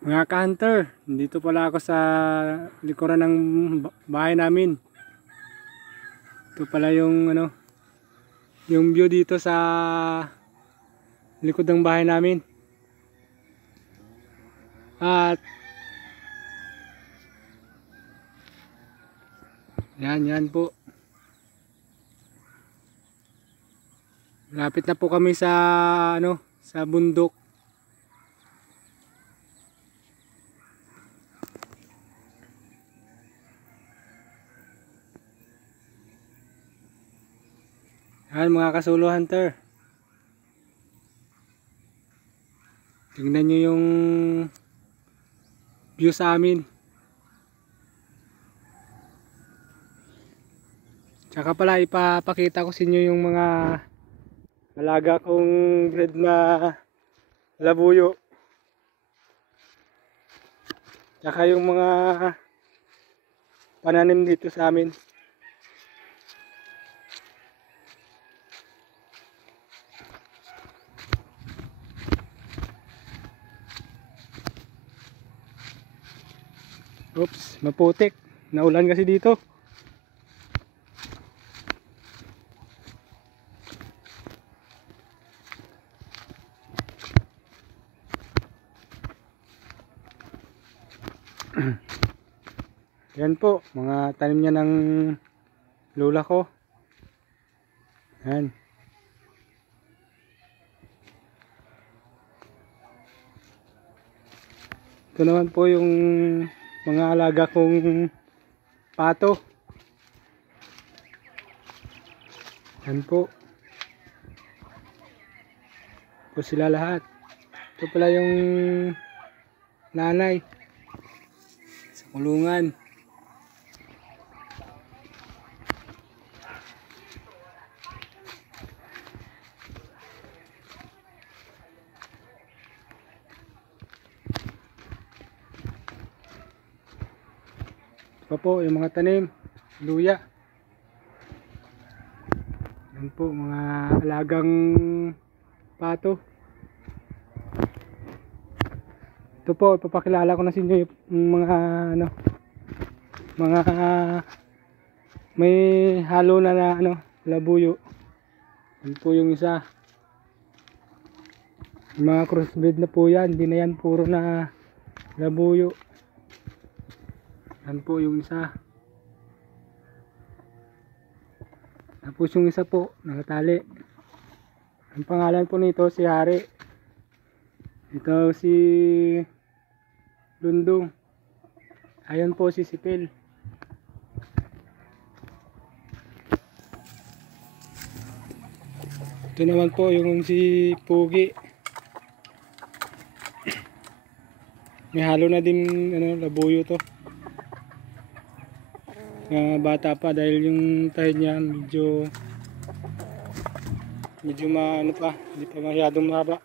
Mga ka-hunter, dito pala ako sa likuran ng bahay namin. Ito pala yung yung view dito sa likod ng bahay namin. At yan po. Lapit na po kami sa sa bundok. Yan mga kasolo hunter. Tingnan nyo yung view sa amin. Tsaka pala ipapakita ko sa inyo yung mga alaga kong bred na labuyo. Tsaka yung mga pananim dito sa amin. Oops, maputik. Naulan kasi dito. Yan po, mga tanim niya ng lola ko. Yan. Ito naman po yung mga alaga kong pato. Yan po. Ito sila lahat. Ito pala yung nanay sa kulungan. Ito po yung mga tanim, luya. Yan po mga alagang pato. Ito po, ipapakilala ko na sa inyo yung mga mga may halo na labuyo. Yan po yung isa. Yung mga crossbreed na po yan, hindi na yan puro na labuyo. Yan po yung isa. Tapos yung isa po, nakatali. Ang pangalan po nito si Hari. Ito si Lundong. Ayan po si Sipil. Ito naman po yung si Pugi. May halo na din labuyo to. Bata pa dahil yung tayo niya medyo pa, hindi pa masyadong mahaba.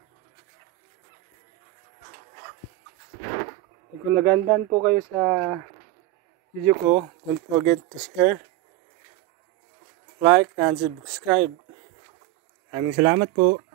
Kung nagandaan po kayo sa video ko, don't forget to share, like, and subscribe. Maraming salamat po.